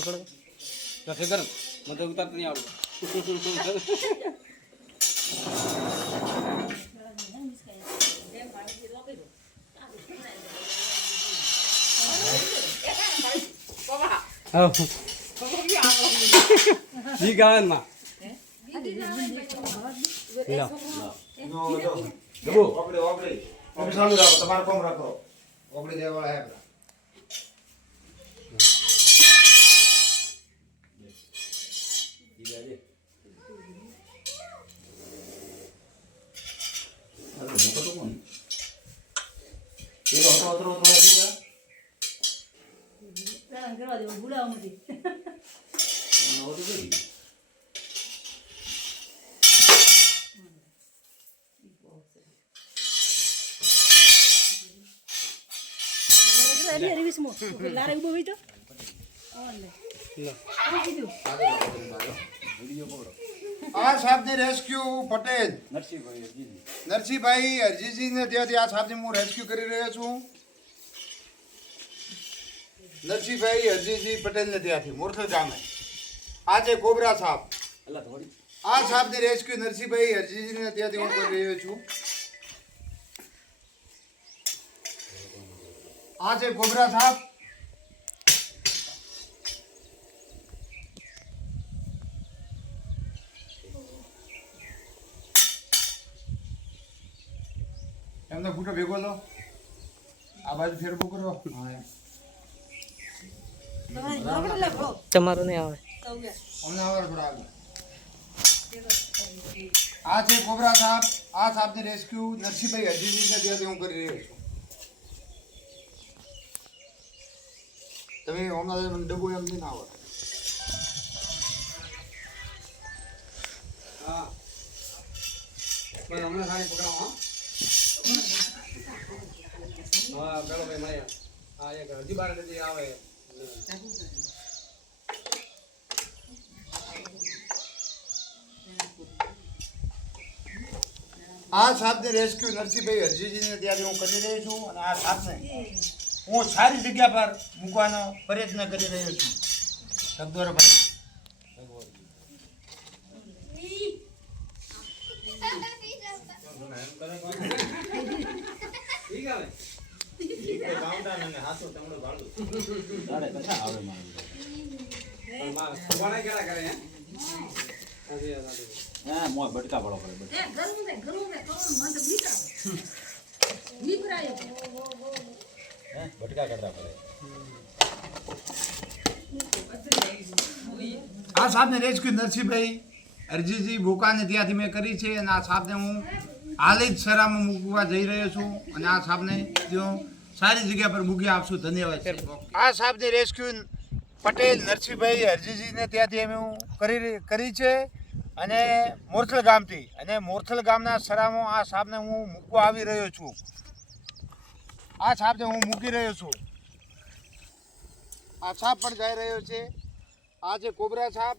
પકડો. કસે ગરમ મને તો ઉતારતા નહીં આવડતું. હા જી ચાલુ રાખો તમારે કોમ રાખો. ઓગળી દેવા વાળા હે પેલા. અરે મોટો તો કોણ પેલો હતો અતરો અતરો ઊભી રહ્યા. કરવા દેવું ભૂલાવું નથી અને હવે તો ગઈ. રિવીસ મો લારે ઊભો હોય તો લો આ સાહેબને રેસ્ક્યુ પટેલ નરસિંહભાઈ અરજીજીને ત્યાંથી આ સાહેબને હું રેસ્ક્યુ કરી રહ્યો છું. નરસિંહભાઈ અરજીજી પટેલને ત્યાંથી મોરથલ ગામે આ છે કોબરા સાહેબ. આ સાહેબને રેસ્ક્યુ નરસિંહભાઈ અરજીજીને ત્યાંથી હું કરી રહ્યો છું. આ છે કોબરા સાહેબ. એમનો ફૂટો ભેગો લો. આ બાજુ ફેરવો કરો. તમારો નહીં આવે અમને આવે થોડા આગળ. આ છે કોબરા સાહેબ આ સાહેબને રેસ્ક્યુ નરસિંહભાઈ હજીજીને ત્યાંથી હું કરી રહ્યો છું. તમે હમણાં મને ડબ્બો એમ નહીં આવડે. હા. પણ હમણાં સારી પકડાવો હા. હા પેલો ભાઈ મળ્યા. હા એક હજી બાર નથી આવે. આ સાપને રેસ્ક્યુ નરસિંહભાઈ હરજીજીને ત્યારે હું કરી રહ્યો છું અને આ સાપને હું સારી જગ્યા પર મૂકવાનો પ્રયત્ન કરી રહ્યો છું. સગદોરભાઈ ઠીક આવે પણ માં ભગવાને કેળા કરે હે સાચી વાત, સાચી વાત. એ ગરવું ને ગરવું ને કોણ મન તો આ સાહેબને રેસ્ક્યુ નરસિંહભાઈ અરજીજી ભૂકાને ત્યાંથી મેં કરી છે અને આ સાહેબને હું હાલ જ સરામાં મૂકવા જઈ રહ્યો છું અને આ સાહેબને ત્યાં સારી જગ્યા પર મૂકી આપશું. ધન્યવાદ આ સાહેબને રેસ્ક્યુ પટેલ નરસિંહભાઈ હરજીજીને ત્યાંથી અમે હું કરી કરી છે અને મોરથલ ગામથી. અને મોરથલ ગામના સરામાં આ સાપને હું મૂકવા આવી રહ્યો છું. આ સાપને હું મૂકી રહ્યો છું. આ સાપ પણ જઈ રહ્યો છે. આ છે કોબરા સાહેબ